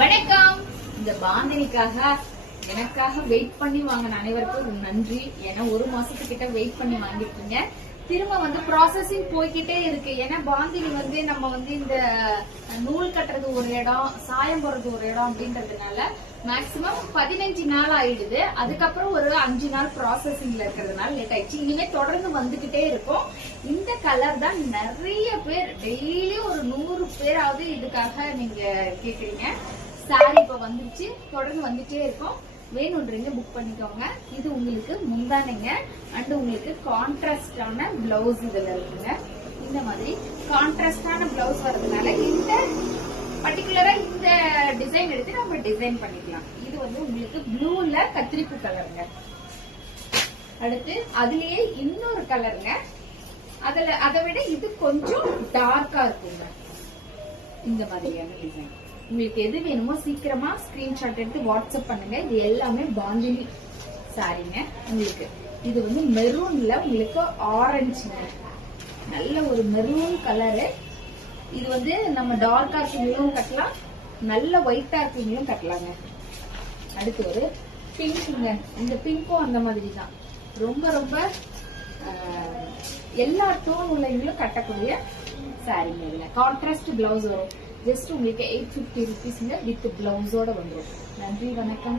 வணக்கம். இந்த பாந்தினிக்காக எனக்காக வெயிட் பண்ணி வாங்கின அனைவருக்கும் நன்றி. ஏன்னா ஒரு மாசத்துக்கிட்ட வெயிட் பண்ணி வாங்கிருக்கீங்க. திரும்ப ப்ராசஸிங் போய்கிட்டே இருக்கு. ஏன்னா பாந்தினி நம்ம இந்த நூல் கட்டுறது ஒரு இடம், சாயம் போடுறது ஒரு இடம் அப்படின்றதுனால மேக்சிமம் 15 நாள் ஆயிடுது. அதுக்கப்புறம் ஒரு 5 நாள் ப்ராசஸிங்ல இருக்கிறதுனால லேட் ஆயிடுச்சு. இனிமே தொடர்ந்து வந்துகிட்டே இருக்கும். இந்த கலர் தான் நிறைய பேர் டெய்லி ஒரு 100 பேராவது இதுக்காக நீங்க கேக்குறீங்க. சாரி இப்ப வந்துருச்சு, தொடர்ந்து வந்துட்டே இருக்கும். வேணும்ன்றீங்க புக் பண்ணிக்கோங்க. இது உங்களுக்கு முந்தானைங்க அண்ட் உங்களுக்கு கான்ட்ராஸ்டான பிளவுஸ் இதுல இருக்குங்க. இந்த மாதிரி கான்ட்ராஸ்டான பிளவுஸ் வரதுனால இந்த பர்டிகுலரா இந்த டிசைன் எடுத்து நம்ம டிசைன் பண்ணிக்கலாம். இது உங்களுக்கு ப்ளூல கத்திரிப்பு கலருங்க. அடுத்து அதுலயே இன்னொரு கலருங்க. அதை விட இது கொஞ்சம் டார்க்கா இருக்குங்க. இந்த மாதிரியான டிசைன் உங்களுக்கு எது வேணுமோ சீக்கிரமா ஸ்கிரீன்ஷாட் எடுத்து வாட்ஸ்அப் பண்ணுங்க. இது எல்லாமே பாந்தினி சாரிங்க. உங்களுக்கு இது மெரூன்ல உங்களுக்கு ஆரஞ்சுங்க, நல்ல ஒரு மெரூன் கலரு. இது நம்ம டார்க்கா இருக்கீங்களும் கட்டலாம், நல்ல ஒயிட்டா இருக்கீங்களும் கட்டலாங்க. அடுத்து ஒரு பிங்க்குங்க. இந்த பிங்க்கும் அந்த மாதிரி தான் ரொம்ப ரொம்ப எல்லா டோன் உள்ளவங்களும் கட்டக்கூடிய சாரிங்க. இதுல கான்ட்ராஸ்ட் பிளவுஸ் வரும். ஜஸ்ட் உங்களுக்கு 850 rupees வித் பிளவுஸோட வந்துடும். நன்றி, வணக்கம்.